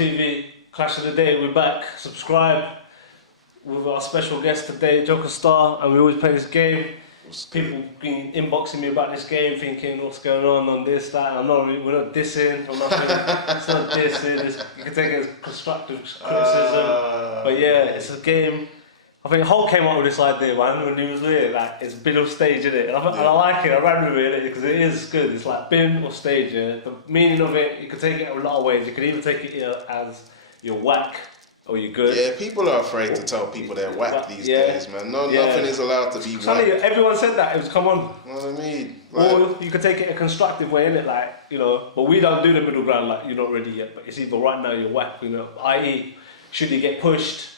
TV, Clash of the Day, we're back. Subscribe with our special guest today, Joker Star, and we always play this game. People been inboxing me about this game, thinking what's going on this, that. And we're not dissing or nothing. It's not dissing. You can take it as constructive criticism. But yeah, it's a game. I think Hulk came up with this idea, man, when he was there. Like, it's bin or stage, innit? And I like it. I ran with it because it is good. It's like bin or stage. Yeah? The meaning of it, you can take it a lot of ways. You can even take it as you're whack. Oh, you good? Yeah, people are afraid to tell people they're whack these days, man. Nothing is allowed to be whack. Everyone said that. It was, come on. You know what I mean? Or you could take it a constructive way, innit? Like, you know, but we don't do the middle ground, like, you're not ready yet. But it's either right now you're whack, you know, i.e., should he get pushed?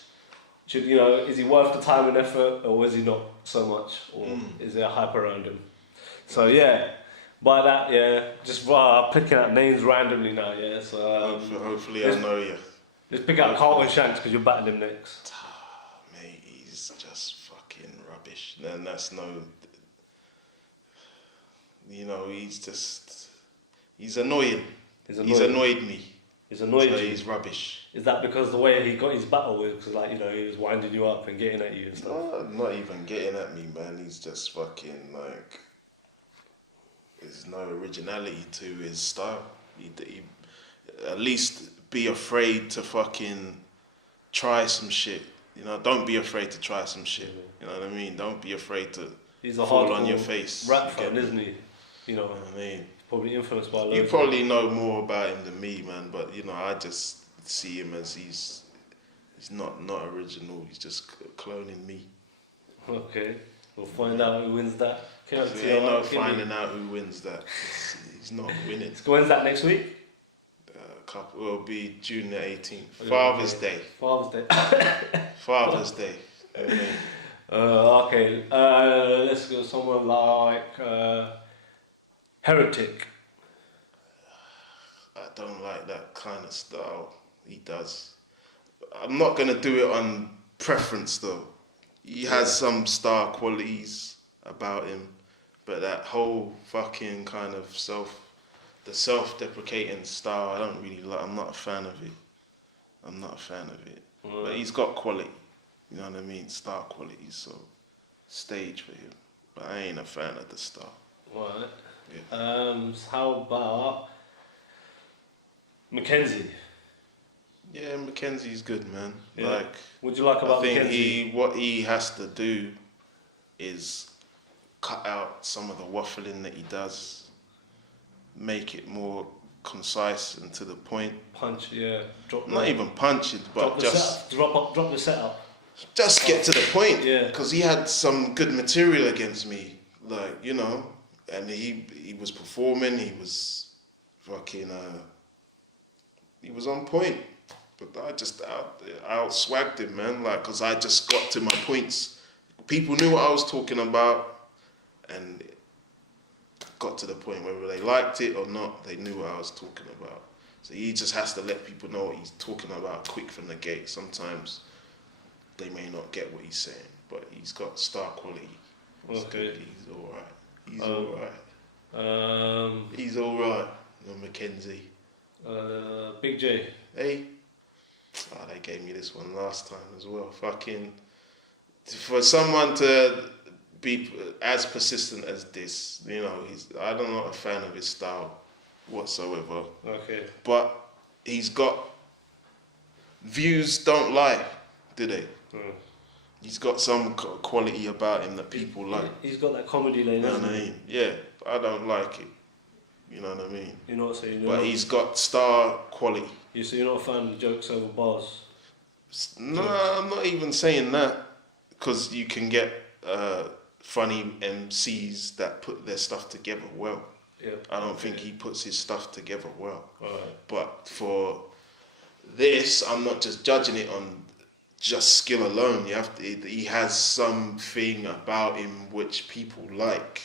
Should, you know, is he worth the time and effort, or is he not so much? Or is there a hype around him? So, yeah. By that, yeah, just picking out names randomly now, yeah. So hopefully I know you. Let's pick out Carlton Shanks because you're battling him next. Mate, he's just fucking rubbish. And that's no... You know, he's annoying. He's annoyed me. He's annoyed you? He's rubbish. Is that because the way he got his battle with, because, like, you know, he was winding you up and getting at you and stuff? No, not even getting at me, man. He's just fucking, like... There's no originality to his style. He at least be afraid to fucking try some shit. You know, don't be afraid to try some shit. You know what I mean? Don't be afraid to fall on your face. Rap fan, isn't he? You know what I mean? Probably influenced by You probably know more about him than me, man. But you know, I just see him as he's not original. He's just cloning me. Okay, we'll find out who wins that. There ain't no finding out who wins that. He's not winning. When's that, next week? Will be June the 18th. Father's Day. Father's Day. Okay. Let's go someone like Heretic. I don't like that kind of style he does. I'm not gonna do it on preference though. He has some star qualities about him, but that whole fucking kind of self-deprecating style, I don't really like. I'm not a fan of it. But he's got quality. You know what I mean? Star quality. So stage for him. But I ain't a fan of the star. Right. Yeah. How about Mackenzie? Yeah, Mackenzie's good, man. Yeah. Like, what do you like about Mackenzie? What he has to do is cut out some of the waffling that he does, make it more concise and to the point. Punch, yeah. Not even punching, but just drop the setup. Just get to the point. Yeah. Because he had some good material against me, like, you know, and he was performing. He was fucking. He was on point, but I just out-swagged him, man. Like, because I just got to my points. People knew what I was talking about. And got to the point whether they liked it or not, they knew what I was talking about. So he just has to let people know what he's talking about quick from the gate. Sometimes they may not get what he's saying, but he's got star quality. Okay. He's alright. He's alright. Mackenzie. Big J. Hey. Oh, they gave me this one last time as well. Fucking, for someone to be as persistent as this, you know, I'm not a fan of his style whatsoever. Okay. But he's got views don't lie, do they? He's got some quality about him that people like. He's got that comedy lane. You know what I mean? Yeah, I don't like it. You know what I mean? You know what I'm saying? But he's got star quality. So you're not a fan of jokes over bars? No, I'm not even saying that, because you can get funny MCs that put their stuff together well. Yeah. I don't think he puts his stuff together well. Right. But for this, I'm not just judging it on just skill alone. He has something about him which people like.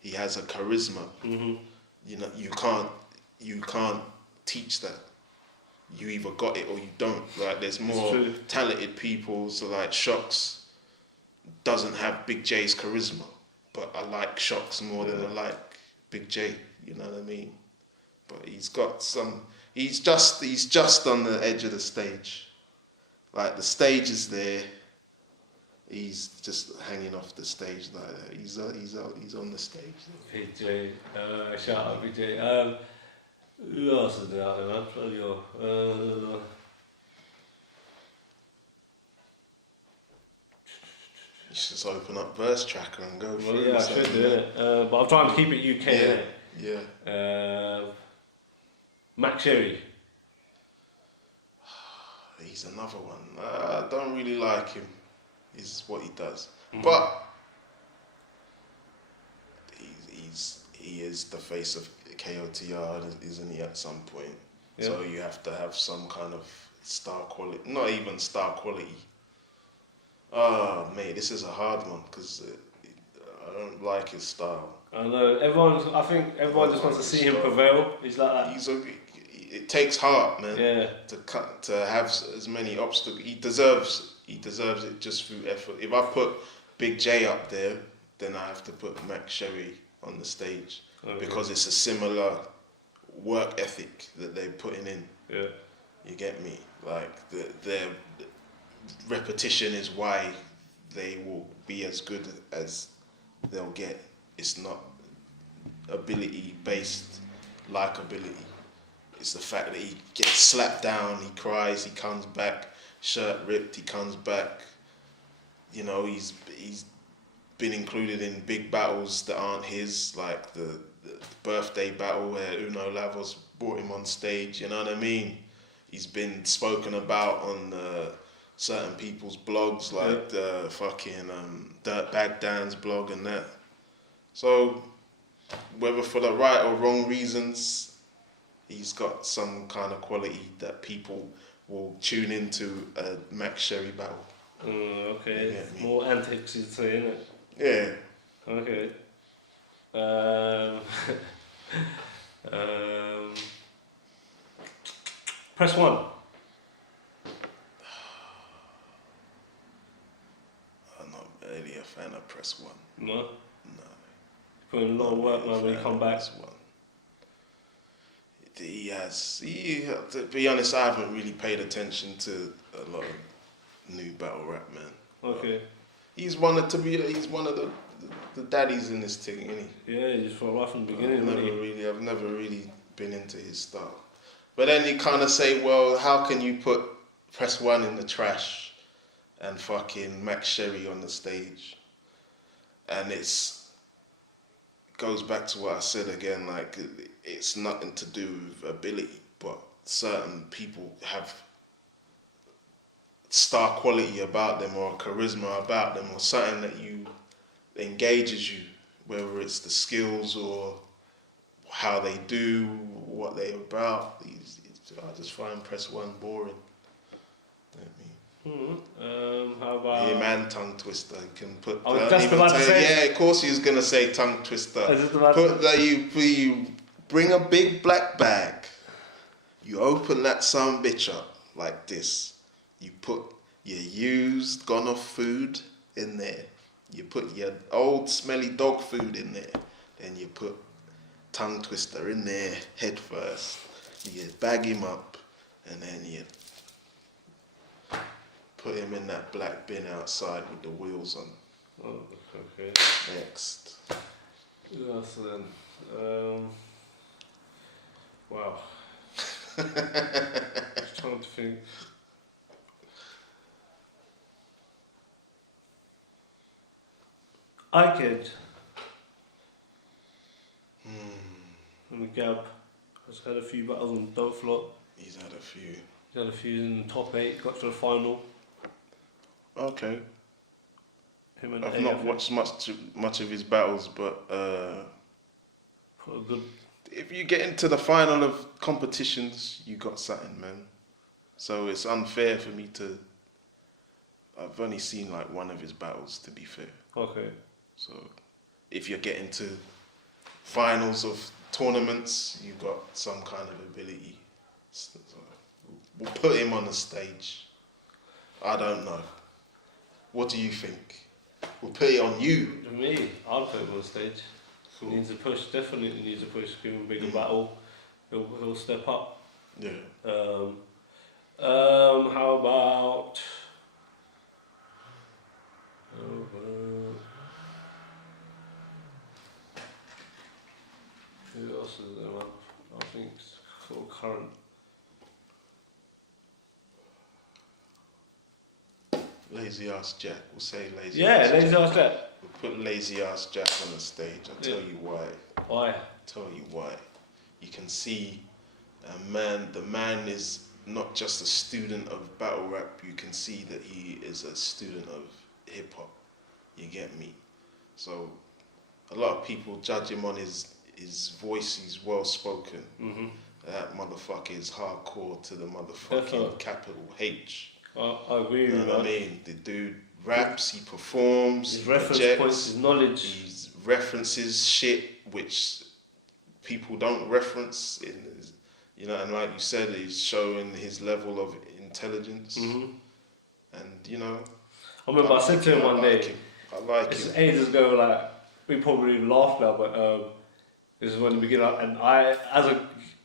He has a charisma. Mm-hmm. You know, you can't teach that. You either got it or you don't. Like, there's more talented people. So like Shocks doesn't have Big J's charisma, but I like Shocks more than I like Big J. You know what I mean? But he's got some He's just on the edge of the stage. Like the stage is there. He's just hanging off the stage like that. He's on the stage. PJ, shout out PJ. Who else is there out there, man? You should just open up Verse Tracker and go through. Well, yeah, I should do it. But I'm trying to keep it UK. Yeah. Mac Sherry. He's another one. I don't really like him. Is what he does. But he is the face of KOTR, isn't he? At some point, so you have to have some kind of star quality. Not even star quality. Oh mate, this is a hard one because I don't like his style. I know I think everyone just wants to see him prevail. He's like that. It takes heart, man. Yeah. To have as many obstacles. He deserves it just through effort. If I put Big J up there, then I have to put Mac Sherry on the stage because it's a similar work ethic that they're putting in. Yeah. You get me? Like their repetition is why they will be as good as they'll get. It's not ability based likability. It's the fact that he gets slapped down, he cries, he comes back, shirt ripped, he comes back. You know, he's been included in big battles that aren't his, like the birthday battle where Uno Lavos brought him on stage, you know what I mean? He's been spoken about on certain people's blogs, like the fucking Dirtbag Dan's blog and that. So, whether for the right or wrong reasons, he's got some kind of quality that people will tune into a Max Sherry battle. Okay. More antics, you'd say, isn't it? Yeah. Okay. Press 1. I'm not really a fan of Press 1. No? No. Putting a lot of work, man, when you come back. Press 1. To be honest, I haven't really paid attention to a lot of new battle rap, man. Okay. He's one of the daddies in this thing, isn't he? Yeah, he's from right from the beginning. I've never really been into his style. But then you kind of say, well, how can you put Press 1 in the trash and fucking Max Sherry on the stage? And it goes back to what I said again, like it's nothing to do with ability, but certain people have star quality about them or charisma about them or something that engages you, whether it's the skills or how they do, what they're about. I just find Press 1 boring. How about him and Tongue Twister? You can put. I was just about to say. Yeah, of course he was gonna say Tongue Twister. You bring a big black bag. You open that son bitch up like this. You put your used, gone off food in there. You put your old, smelly dog food in there. Then you put Tongue Twister in there head first. You bag him up, and then you put him in that black bin outside with the wheels on. Oh, okay. Next. Who else then? Wow. Just trying to think. Iked. And the Gab has had a few battles on Don't Flop. He's had a few. He's had a few in the top 8, got to the final. Okay. Him and I've not watched much of his battles, but put a good. If you get into the final of competitions, you got something, man. So it's unfair for me to. I've only seen like one of his battles, to be fair. Okay. So if you're getting to finals of tournaments, you've got some kind of ability. So we'll put him on the stage. I don't know. What do you think? We'll put it on you. To me, I'll put him on the stage. Cool. He needs to push, definitely needs to push, give him a bigger battle. He'll step up. Yeah. How about? Who else is there, man? I think sort of current. Lazy Ass Jack. We'll say Lazy Yeah, Ass Lazy Jack. Ass Jack. We'll put Lazy Ass Jack on the stage. I'll tell you why. Why? Tell you why. You can see the man is not just a student of battle rap, you can see that he is a student of hip hop. You get me? So a lot of people judge him on his voice, he's well spoken. Mm-hmm. That motherfucker is hardcore to the motherfucking capital H. I agree with you, You know what I mean? The dude raps, he performs, his he reference projects, points, his knowledge. he references shit which people don't reference in his, you know, and like you said, he's showing his level of intelligence. Mm-hmm. And you know, I remember I said to him one day, I like it's him. ages ago, like we probably laughed now, but this is when the beginning, and I,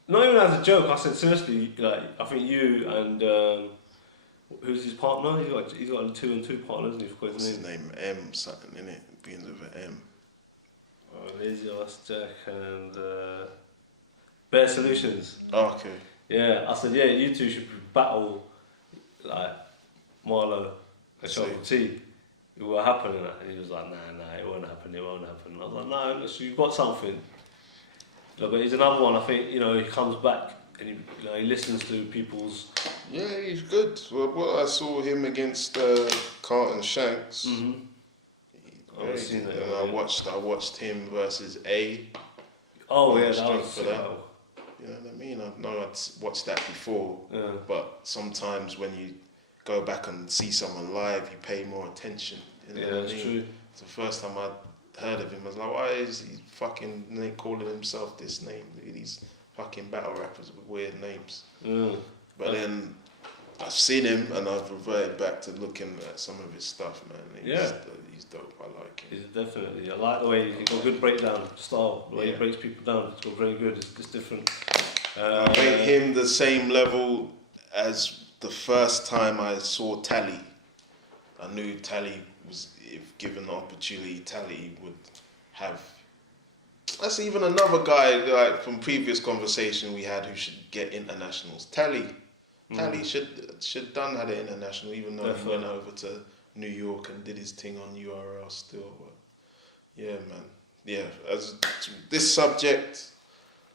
not even as a joke, I said seriously, like I think you and who's his partner? He's got a 2 and 2 partner, isn't he? For What's his name? M something, innit? Begins with an M. Lazy Ass Jack and Bear Solutions. Oh, okay. Yeah, I said, yeah, you two should battle like Marlo and Chocolate T. It will happen, and he was like, nah, it won't happen. I was like, no, look, so you've got something. Look, but he's another one. I think he comes back and he listens to people's. Yeah, he's good. Well, I saw him against Carlton Shanks. Mm-hmm. I've seen that. And I watched him versus A. Oh yeah, that was for that. You know what I mean? I know I'd watched that before, but sometimes when you go back and see someone live, you pay more attention. You know that's true. It's the first time I heard of him. I was like, why is he fucking calling himself this name? These fucking battle rappers with weird names. But then I've seen him and I've reverted back to looking at some of his stuff, man. He's dope. I like him. He's definitely. I like the way he's got a good breakdown style. The way he breaks people down. It's got very good. It's different. I rate him the same level as the first time I saw Tally. I knew Tally was, if given the opportunity, Tally would have. That's even another guy like from previous conversation we had who should get internationals. Tally should done had an international, even though he went over to New York and did his thing on URL still. But yeah, man. Yeah, as this subject,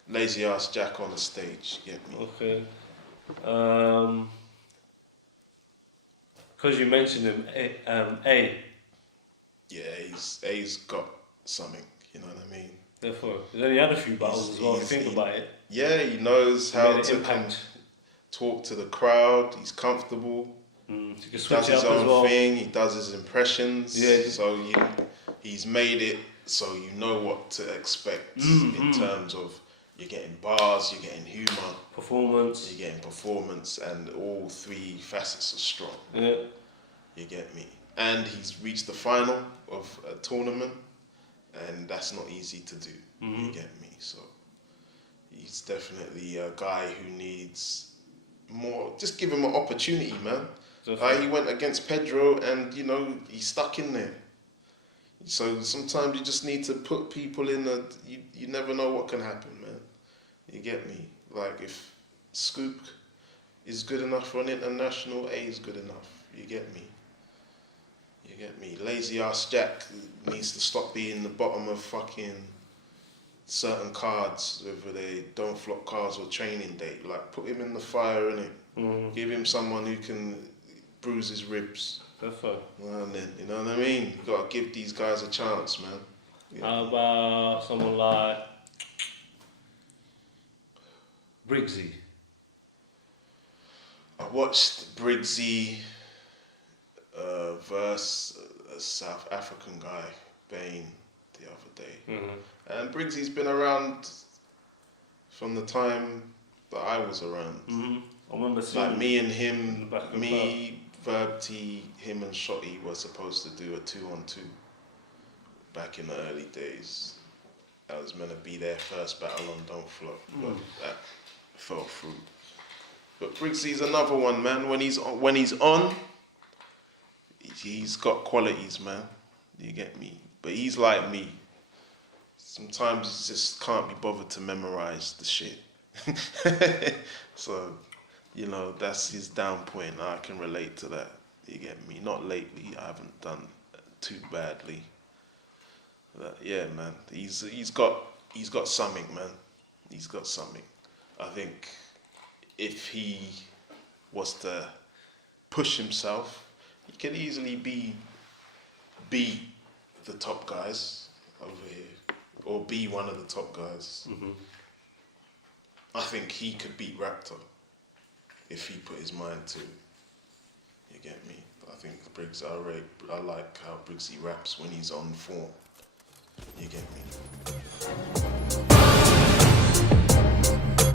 Lazy Ass Jack on the stage. Get me? Okay. Because you mentioned him, A. Yeah, A's got something. You know what I mean? Therefore, he's only had a few battles as well. Think about it. Yeah, he knows how to talk to the crowd. He's comfortable. He does his own thing. He does his impressions. Yeah. So he's made it so you know what to expect in terms of you're getting bars, you're getting humour, performance. you're getting performance, and all three facets are strong. Yeah. You get me? And he's reached the final of a tournament, and that's not easy to do. You get me? So he's definitely a guy who needs more. Just give him an opportunity, man. He went against Pedro, and he's stuck in there. So sometimes you just need to put people in you never know what can happen, man. You get me? Like if Scoop is good enough for an international, A is good enough. You get me? You get me? Lazy Ass Jack needs to stop being the bottom of fucking certain cards, whether they don't flop cards or training day. Like put him in the fire, innit? Give him someone who can bruise his ribs. Perfect. And then, you know what I mean? You gotta give these guys a chance, man. Yeah. How about someone like Briggsy? I watched Briggsy verse a South African guy, Bain, the other day. And Briggsy's been around from the time that I was around. I remember seeing like me and him, Verb T, him and Shotty were supposed to do a 2-on-2 back in the early days. That was meant to be their first battle on Don't Flop, but that fell through. But Briggsy's another one, man. When he's on, he's got qualities, man. You get me? But he's like me. Sometimes he just can't be bothered to memorize the shit. So, you know, that's his down point. I can relate to that. You get me? Not lately. I haven't done too badly. But yeah, man. He's got something, man. He's got something. I think if he was to push himself, he could easily be the top guys over here, or be one of the top guys. Mm-hmm. I think he could beat Raptor if he put his mind to it. You get me? I think Briggs, I like how Briggsy raps when he's on form. You get me?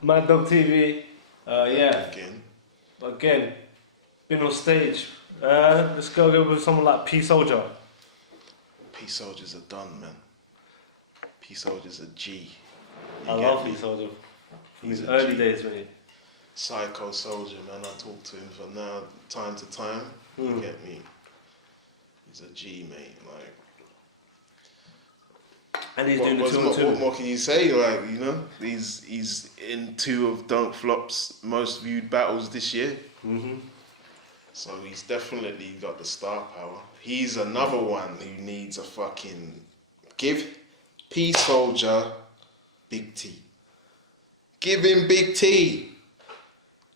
Mad Dog TV, yeah. Again. Been on stage. Let's go with someone like P Soldier. P Soldier's a done, man. P Soldier's a G. I love P Soldier. From his early days, really. Psycho Soldier, man. I talk to him from now, time to time. You get me? He's a G, mate. Like. And he's doing the 2 on 2. What more can you say? Like, you know, he's in 2 of Don't Flop's most viewed battles this year. Mm-hmm. So he's definitely got the star power. He's another one who needs a fucking... Give P Soldier Big T. Give him Big T.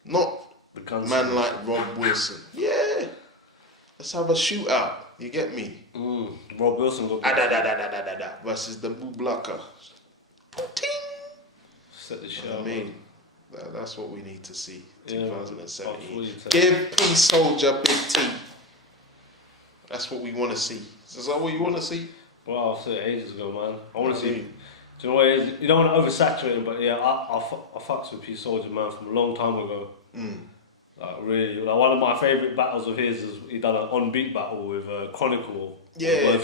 Not a man like Rob Wilson. Yeah. Let's have a shootout. You get me? Rob Wilson got versus the Boo Blocker. Ting. Set the show. I mean, that's what we need to see. Yeah, 2017. Give P Soldier Big T. That's what we want to see. Is that what you want to see? Well, I said it ages ago, man. I want to see. Do you know what it is? You don't want to oversaturate him, but yeah, I fucks with P Soldier, man, from a long time ago. Like really, like one of my favourite battles of his is he done an on-beat battle with Chronicle. Yeah.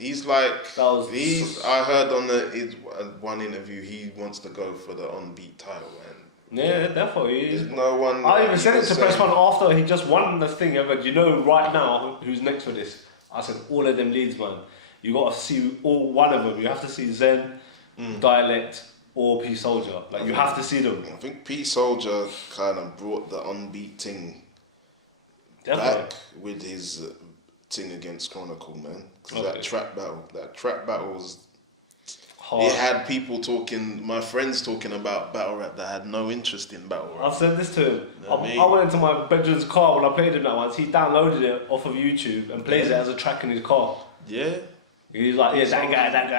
He's like, I heard on his one interview he wants to go for the on-beat title, and yeah, definitely. There's no one. I even said it to Press One after he just won the thing. I go, do you know right now who's next for this? I said all of them leads, man. You got to see all one of them. You have to see Zen, Dialect, or P Soldier. Like you have to see them. I think P Soldier kind of brought the on-beat thing back with his thing against Chronicle, man. Because that trap battle was hard. It had people talking, my friends talking about battle rap that had no interest in battle rap. I've said this to him. I went into my bedroom's car when I played him that once. He downloaded it off of YouTube and plays it as a track in his car. Yeah. He's like, yeah, that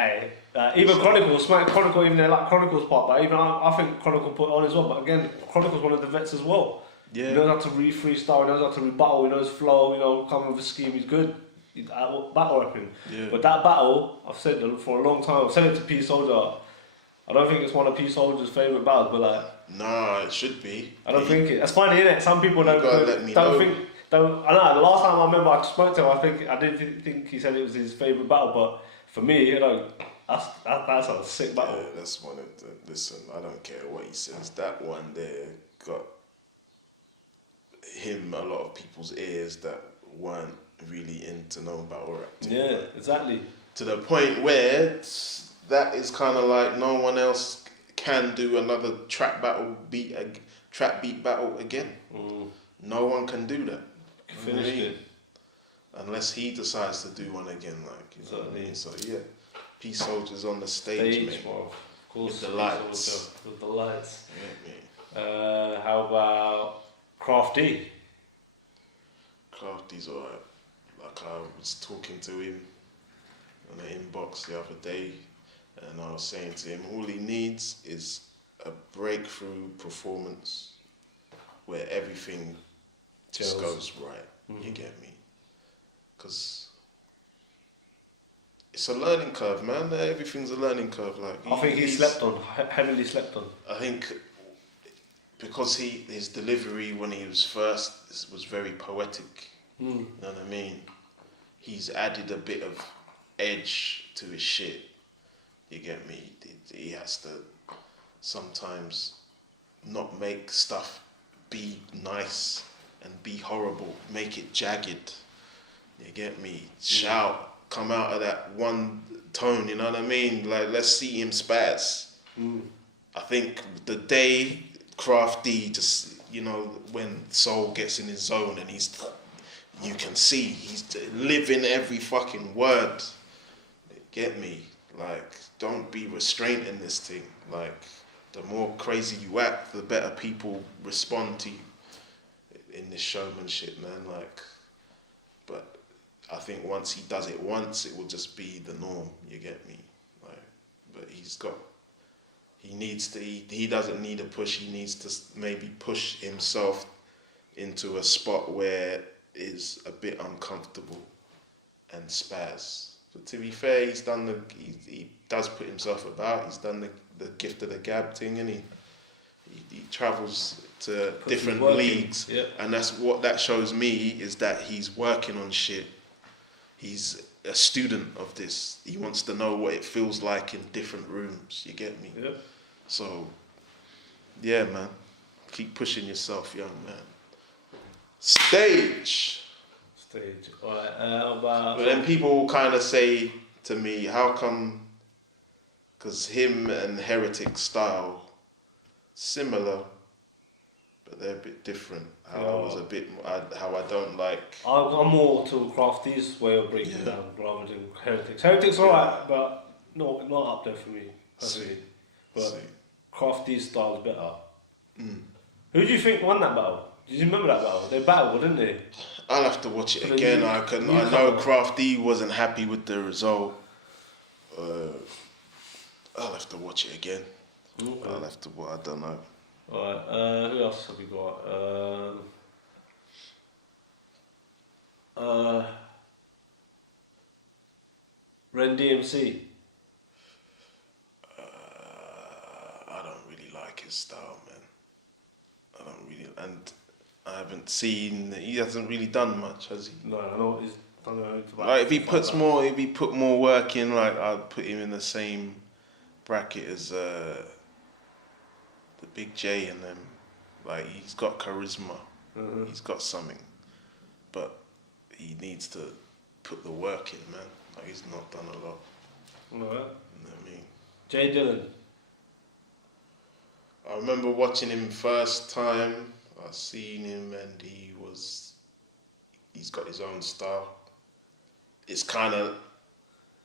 guy. Even Chronicle, Smack Chronicle, even they like Chronicle's part, but even I think Chronicle put on as well. But again, Chronicle's one of the vets as well. Yeah. He knows how to freestyle, he knows how to rebuttal, he knows flow, you know, come with a scheme, he's good. He's battle rapping. Yeah. But that battle, I've said for a long time, I've said it to P Soldier. I don't think it's one of P Soldier's favourite battles, but like. Nah, it should be. I don't think it. That's funny, innit? Some people don't think. I know. The last time I remember I spoke to him, I didn't think he said it was his favourite battle, but for me, you know, that's a sick battle. Yeah, that's one of the. Listen, I don't care what he says. That one there got him a lot of people's ears that weren't really into know battle rap. Yeah, exactly. To the point where that is kind of like no one else can do another trap beat battle again. No one can do that. Finished it. Unless he decides to do one again, like, you know what I mean? So yeah, P Soldier's on the stage, mate. Of course, with the lights. With the lights. Yeah, how about Crafty? Crafty's alright. Like I was talking to him on the inbox the other day, and I was saying to him, all he needs is a breakthrough performance where everything just goes right. You get me? Because it's a learning curve, man. Everything's a learning curve. Like I think he slept on, heavily slept on. I think because his delivery when he was first was very poetic. You know what I mean? He's added a bit of edge to his shit. You get me? He has to sometimes not make stuff be nice and be horrible. Make it jagged. You get me? Shout. Come out of that one tone, you know what I mean? Like, let's see him spaz. I think the day Crafty, just, you know, when Soul gets in his zone and you can see he's living every fucking word. Get me? Like, don't be restrained in this thing. Like, the more crazy you act, the better people respond to you in this showmanship, man. Like, but I think once he does it once, it will just be the norm. You get me? Like, but he doesn't need a push. He needs to maybe push himself into a spot where is a bit uncomfortable and spaz. But to be fair, he does put himself about. He's done the gift of the gab thing, and he travels to different leagues, and that's what that shows me, is that he's working on shit. He's a student of this. He wants to know what it feels like in different rooms. You get me? Yeah. So, yeah, man, keep pushing yourself, young man. Stage. Alright, but then people will kind of say to me, how come, because him and Heretic style similar, but they're a bit different. How I don't like. I'm more to Crafty's way of breaking it down rather than Heretic's. Heretic's alright, but not up there for me personally. But Crafty's style is better. Who do you think won that battle? Do you remember that battle? They battled, didn't they? I'll have to watch it again. I know Crafty wasn't happy with the result. I'll have to watch it again. Okay. I don't know. Alright, who else have we got? Ren DMC. I don't really like his style, man. And I haven't seen. He hasn't really done much, has he? No, I know he's done. Like if he put more work in, like I'd put him in the same bracket as the Big J and them. Like he's got charisma, he's got something, but he needs to put the work in, man. Like he's not done a lot. Alright. You know what I mean? Jay Dillon. I remember watching him first time. I seen him and he's got his own style. It's kind of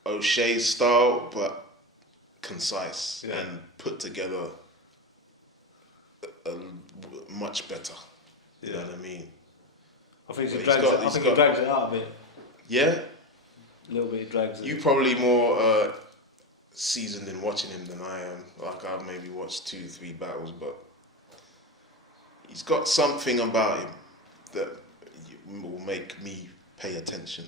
O'Shea's style, but concise and put together much better. You know what I mean? I think he drags it out a bit. Yeah? A little bit, he drags it. You probably more seasoned in watching him than I am. Like I've maybe watched 2-3 battles, but he's got something about him that will make me pay attention.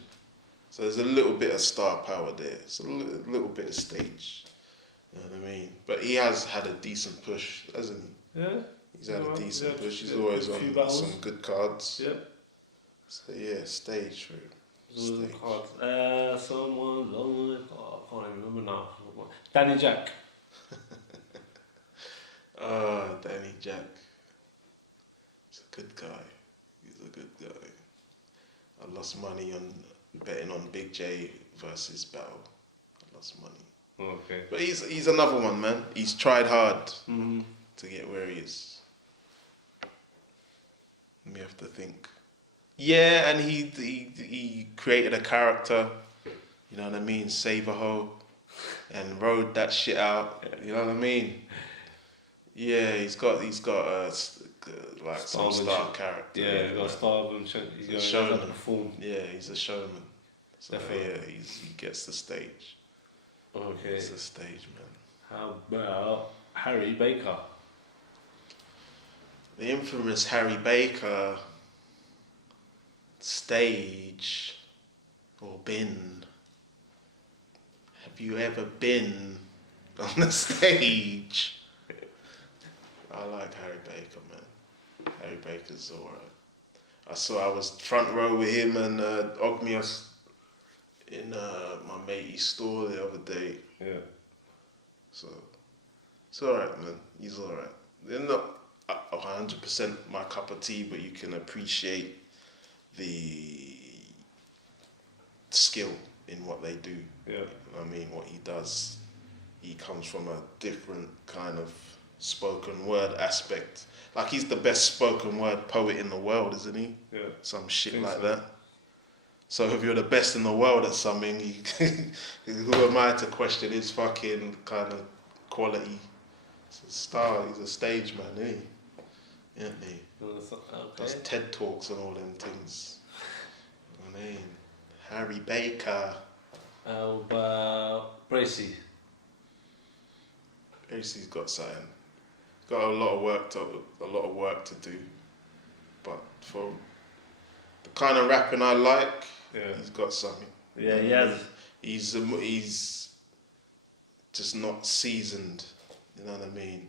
So there's a little bit of star power there. It's a little bit of stage. You know what I mean? But he has had a decent push, hasn't he? Yeah. He's had a decent push. He's always on some good cards. Yeah. So yeah, stage for him. Someone lonely. Oh, I can't even remember now. Danny Jack. Danny Jack. He's a good guy. I lost money on betting on Big J versus Battle. I lost money. Okay. But he's another one, man. He's tried hard to get where he is. We have to think. Yeah, and he created a character, you know what I mean, Save-A-Ho, and rode that shit out, you know what I mean? Yeah, he's got like some star character. Yeah, he's got a star, he's a showman. Yeah, he's a showman. So yeah, he gets the stage. Okay. It's the stage, man. How about Harry Baker? The infamous Harry Baker. Stage or been. Have you ever been on the stage? I like Harry Baker, man. Harry Baker's alright. I was front row with him and Ogmios in my mate's store the other day. Yeah. So it's alright, man. He's alright. 100% my cup of tea, but you can appreciate the skill in what they do. Yeah. I mean, what he does, he comes from a different kind of spoken word aspect. Like, he's the best spoken word poet in the world, isn't he? Yeah. Some shit like so. that. So if you're the best in the world at something, who am I to question his fucking kind of quality? He's a star, he's a stage man, isn't he? Isn't he? Okay. Does TED Talks and all them things. I mean, Harry Baker. Bracy. Bracy's got something. Got a lot of work to do. But for the kind of rapping I like, he's got something. Yeah, he has. He's just not seasoned. You know what I mean?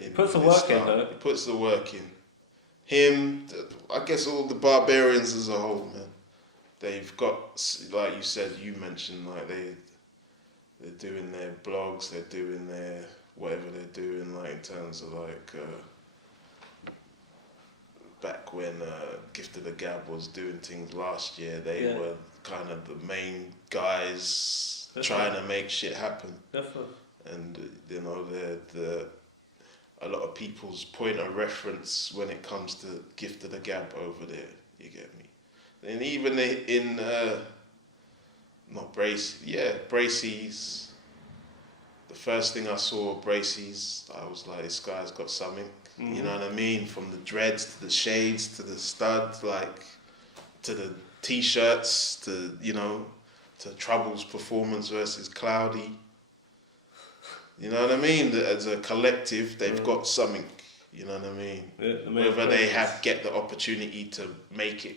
He puts the work in, though. He puts the work in. Him, I guess all the Barbarians as a whole, man. They've got, like you said, you mentioned, like they're doing their blogs, they're doing their whatever they're doing, like in terms of like back when Gift of the Gab was doing things last year, they were kind of the main guys trying to make shit happen. Definitely. And you know, they're a lot of people's point of reference when it comes to Gift of the Gab over there. You get me? And even in not Bracy's. The first thing I saw Bracy's, I was like, this guy's got something. Mm-hmm. You know what I mean? From the dreads to the shades to the studs, like to the t-shirts to, you know, to Trouble's performance versus Cloudy. You know what I mean? As a collective, they've got something. You know what I mean? Yeah, whether they get the opportunity to make it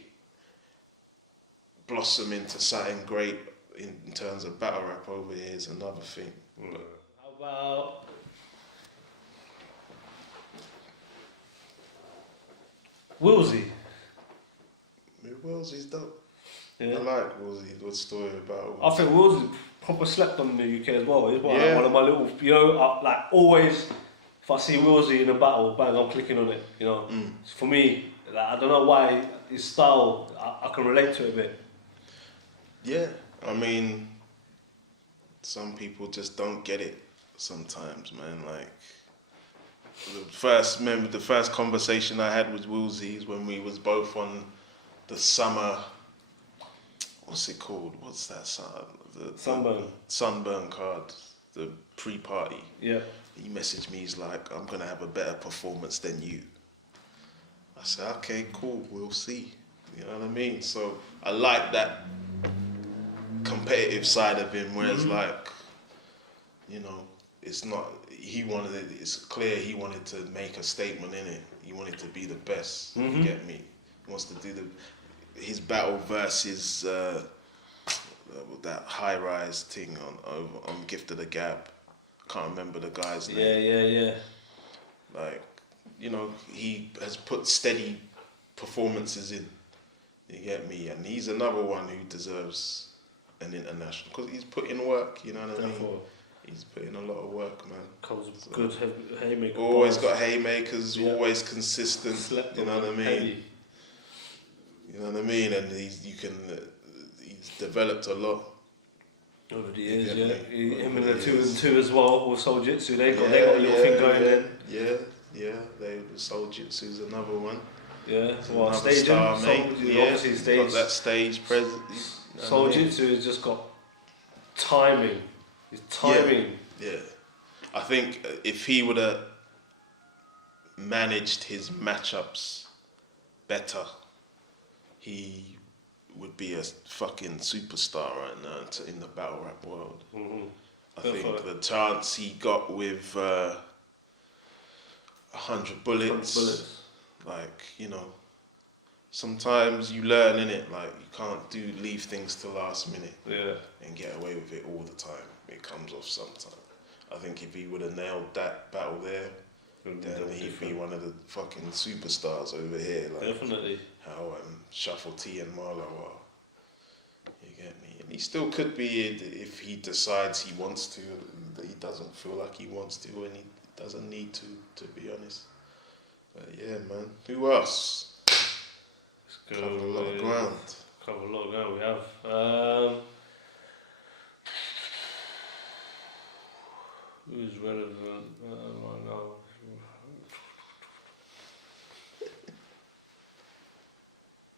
blossom into something great in terms of battle rap over here is another thing. How about Wilsey? Wilsey's dope. Yeah. I like Wilsey. Good story about Wilsey. I think Wilsey proper slept on in the UK as well. He's one of my little, you know, like always, if I see Wilsey in a battle, bang, I'm clicking on it, you know. For me, like, I don't know why his style, I can relate to it a bit. Yeah, I mean, some people just don't get it sometimes, man. Like, the first conversation I had with Wilsey is when we was both on the summer, what's it called? What's that song? Sunburn. Sunburn card, the pre-party. Yeah. He messaged me, he's like, I'm gonna have a better performance than you. I said, okay, cool, we'll see. You know what I mean? So I like that competitive side of him, whereas like, you know, it's not, it's clear he wanted to make a statement in it. He wanted to be the best. You get me? He wants to do his battle versus that high rise thing on Gift of the Gab. I can't remember the guy's name. Yeah. Like, you know, he has put steady performances in. You get me? And he's another one who deserves an international, because he's put in work, you know what I mean? He's put in a lot of work, man. Comes good haymaker. Always got haymakers, always consistent, Slept you know what I mean? Heavy. You know what I mean? And he's developed a lot. Over the years, him and the 2 and 2 as well with Soul Jitsu, they got a little thing going then. Yeah, Soul Jitsu's another one. Yeah, well, staging, star, mate. obviously he's got that stage present. Soul Jitsu has just got timing. His timing. Yeah. I think if he would have managed his matchups better, he would be a fucking superstar right now in the battle rap world. I think the chance he got with 100 bullets, like, you know, sometimes you learn, innit, like you can't leave things to last minute and get away with it all the time. It comes off sometimes. I think if he would have nailed that battle there, then he'd be one of the fucking superstars over here. Like, definitely. How Shuffle T and Marlo are. You get me? And he still could be if he decides he wants to, but he doesn't feel like he wants to, and he doesn't need to be honest. But yeah, man. Who else? Let's go. Covered a lot of ground. Covered a lot of ground. We have. Who's relevant right now?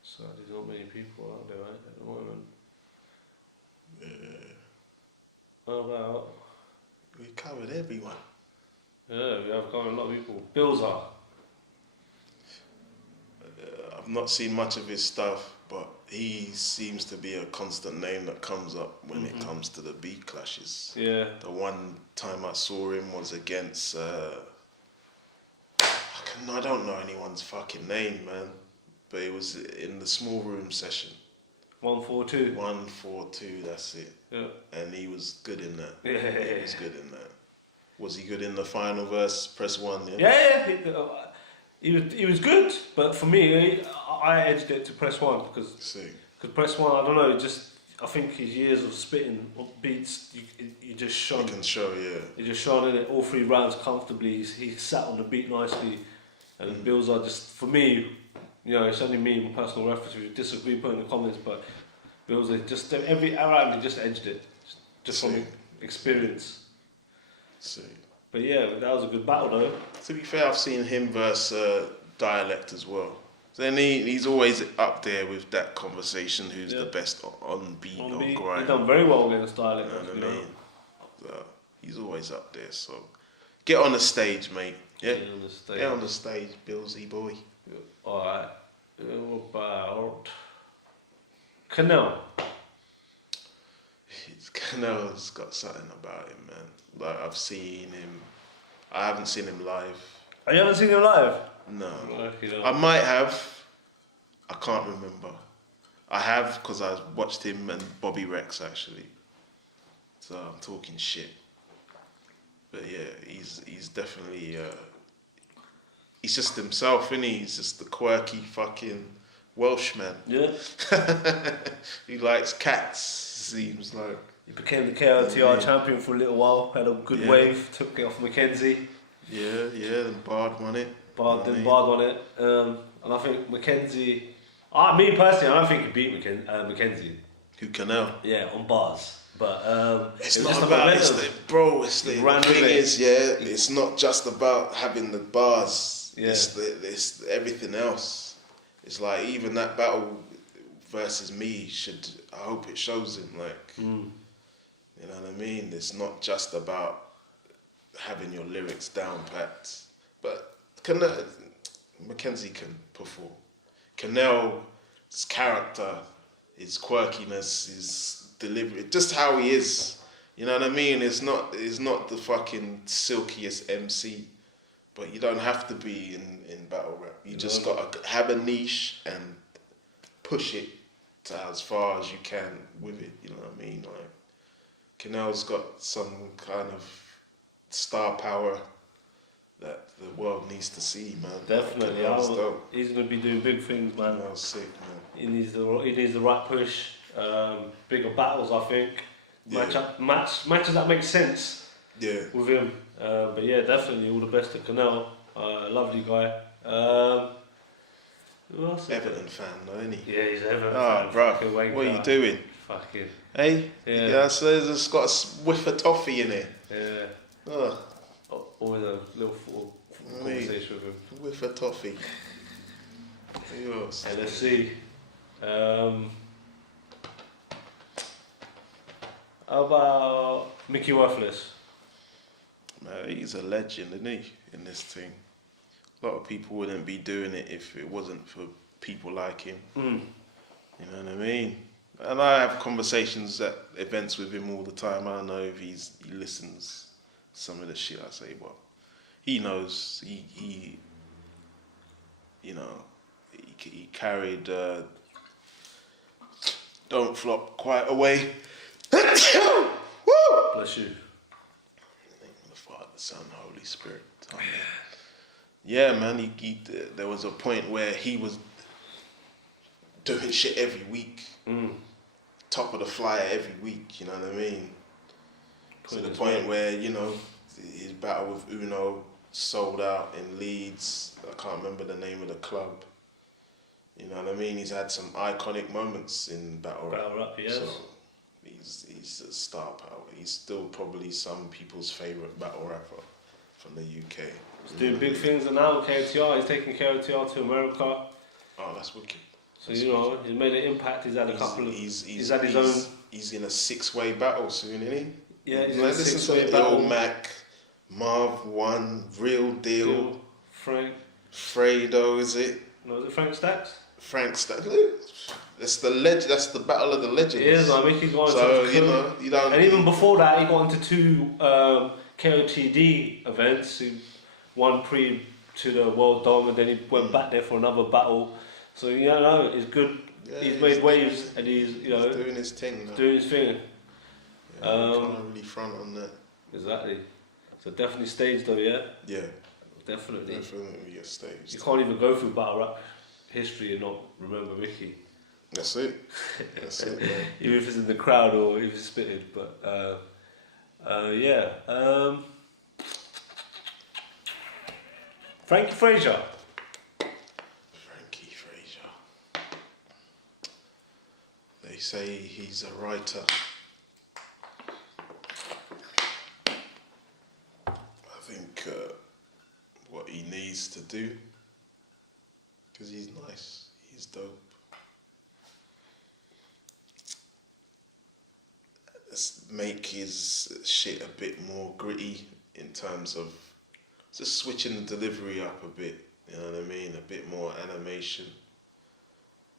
So there's not many people out there right, at the moment. Yeah. How about? We covered everyone. Yeah, we have covered a lot of people. Bills are. I've not seen much of his stuff, but he seems to be a constant name that comes up when it comes to the beat clashes. Yeah. The one time I saw him was against. I don't know anyone's fucking name, man. But it was in the small room session. 142. 142, that's it. Yeah. And he was good in that. Yeah. He was good in that. Was he good in the final verse, press one? Yeah. Yeah. He was good, but for me, I edged it to press one because press one, I don't know, I think his years of spitting beats, you just shone. You can show, yeah. He just shone in it all 3 rounds comfortably. He sat on the beat nicely, and the Bills are just, for me, you know, it's only me, my personal reference. If you disagree, put in the comments. But Bills, they just every round they just edged it, just from experience. But yeah, that was a good battle though. To be fair, I've seen him versus Dialect as well. Then he's always up there with that conversation. Who's the best on beat or grind? He's done very well against Dialect. You know what I mean? So he's always up there. So get on the stage, mate. Yeah. Get on the stage, Billsy boy. Alright. What about Canal? Canel's got something about him, man. Like I've seen him. I haven't seen him live. Oh, you haven't seen him live? No. Okay, I might have. I can't remember. I have because I watched him and Bobby Rex actually. So I'm talking shit. But yeah, he's definitely he's just himself, isn't he? He's just the quirky fucking Welshman. Yeah. He likes cats, seems like. He became the KOTR champion for a little while, had a good wave, took it off Mackenzie. Yeah, and Bard won it. Bard won it. And I think Mackenzie, me personally, I don't think he beat Mackenzie. Who, Canel? Yeah, on bars. But it's not about the thing is, it's not just about having the bars. Yeah. It's everything else. It's like even that battle versus me I hope it shows him you know what I mean? It's not just about having your lyrics down pat, but Mackenzie can perform. Canel's character, his quirkiness, his delivery, just how he is. You know what I mean? It's not the fucking silkiest MC, but you don't have to be in battle rap. You just gotta have a niche and push it to as far as you can with it. You know what I mean? Like Canel's got some kind of star power that the world needs to see, man. Definitely, he's gonna be doing big things, man. Canel's sick, man. He needs the right push, bigger battles, I think. Matches that make sense. Yeah. With him, but yeah, definitely all the best to Canel. Lovely guy. Who else? Everton fan, though, isn't he? Yeah, he's an Everton fan. Bro, what are you doing? Fucking. Hey? Yeah. So there's got a whiff of toffee in it. Yeah. Ugh. Always a little conversation with him. Whiff of toffee. Yours. And let's see. How about Mickey Worthless? Man, he's a legend, isn't he, in this thing? A lot of people wouldn't be doing it if it wasn't for people like him. You know what I mean? And I have conversations at events with him all the time. I don't know if he listens to some of the shit I say, but he knows. He you know, he carried Don't Flop quite away. Woo! Bless you. In the name of the Father, Son, Holy Spirit. Amen. Yeah, man. There was a point where he was doing shit every week. Top of the flyer every week. You know what I mean? To the point where his battle with Uno, sold out in Leeds. I can't remember the name of the club. You know what I mean? He's had some iconic moments in battle rap. Battle rap, yes. So he's a star power. He's still probably some people's favourite battle rapper from the UK. He's doing big things now with KTR. He's taking KTR to America. Oh, that's wicked. So he's made an impact. He's had a couple of. He's had his own. He's in a 6-way battle soon, isn't he? Yeah, he's in a 6-way battle. Lil Mac, Marv One, Real Deal, Frank. Fredo, is it? No, is it Frank Stacks? Frank Stacks. That's the legend. That's the battle of the legends. It is. I think he's gone. So you don't. And even before that, he got into 2 KOTD events. He won pre to the World Dome, and then he went back there for another battle. So it's good. Yeah, he's made waves, and he's doing his thing. Doing his thing. Yeah, I'm trying to really front on that. Exactly. So definitely staged though, yeah. Yeah. Definitely. Definitely a stage. You can't even go through battle rap history and not remember Ricky. That's it. That's it, man. Even if it's in the crowd or if it's spitted, but yeah. Frankie Frazier. Frankie Frazier. They say he's a writer. I think what he needs to do, because he's nice, he's dope. Let's make his shit a bit more gritty in terms of just switching the delivery up a bit, you know what I mean? A bit more animation.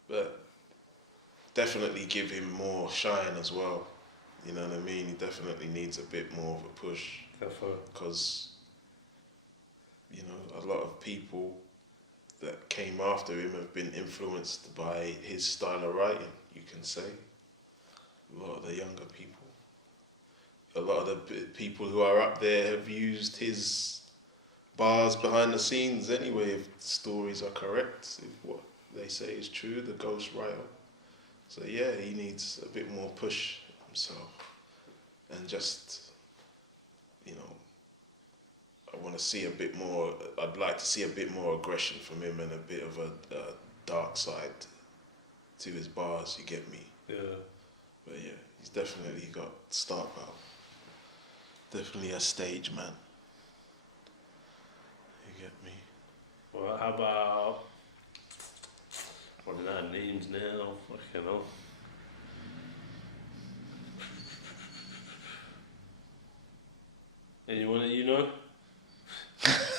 But definitely give him more shine as well, you know what I mean? He definitely needs a bit more of a push. Because, a lot of people that came after him have been influenced by his style of writing, you can say. A lot of the younger people. A lot of the people who are up there have used his bars behind the scenes anyway, if the stories are correct, if what they say is true, the ghost writer. So yeah, he needs a bit more push himself. And just, I want to see a bit more, I'd like to see a bit more aggression from him and a bit of a dark side to his bars, you get me? Yeah. But yeah, he's definitely got star power. Definitely a stage man. You get me? Well, how about running out of names now? Fucking hell. Anyone that you know?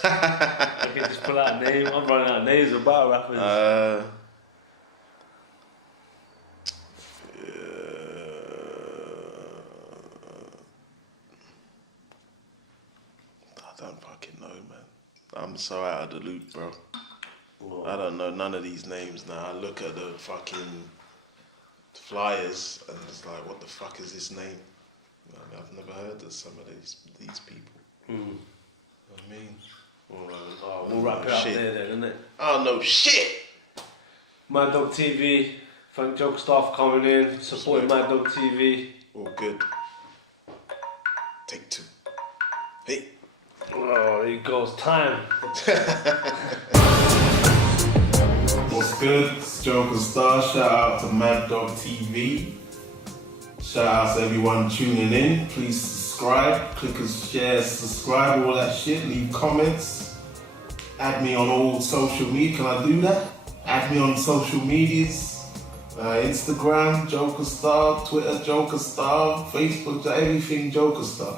I can just pull out a name. I'm running out of names of battle rappers. I don't fucking know, man. I'm so out of the loop, bro. What? I don't know none of these names now. I look at the fucking flyers and it's like, what the fuck is this name? I've never heard of some of these people. You know what I mean? We'll wrap it up there then, isn't it? Oh no shit! Mad Dog TV, thank Joker Star for coming in, supporting Mad Dog TV. All good. Take 2. Hey. Oh, there goes time. What's good? It's Joker Star. Shout out to Mad Dog TV. Shout out to everyone tuning in. Please subscribe, click and share, subscribe, all that shit. Leave comments. Add me on all social media. Can I do that? Add me on social medias. Instagram, Joker Star, Twitter, Joker Star, Facebook, everything Joker Star.